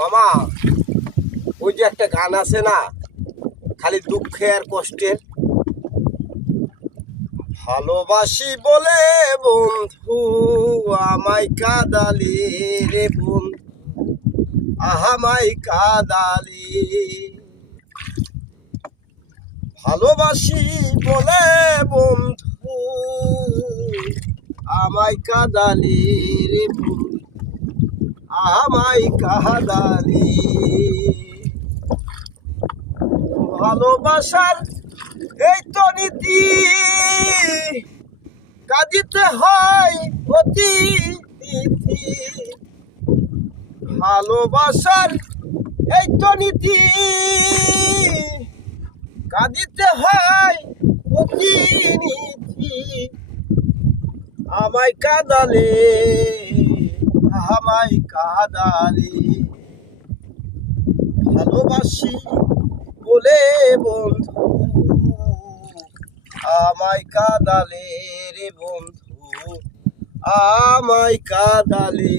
মামা, ওই যে একটা গান আছে না, খালি দুঃখে আর কষ্টের, ভালোবাসি বলে বন্ধু আমায় কাদালি রে বন্ধু, আমায় কাদালি। ভালোবাসি বলে বন্ধু আমায় কাদালি রে বন্ধু, আমায় কাদালি। ভালোবাসার এই তো নীতি, কাঁদিতে হয় অতি নীতি। ভালোবাসার এই তো নীতি, কাঁদিতে হয় অতি নীতি। আমায় কাদালে, আমায় কাদালে। ভালোবাসি বলে বন্ধু আমায় কাদালে রে বন্ধু, আমায় কাদালে।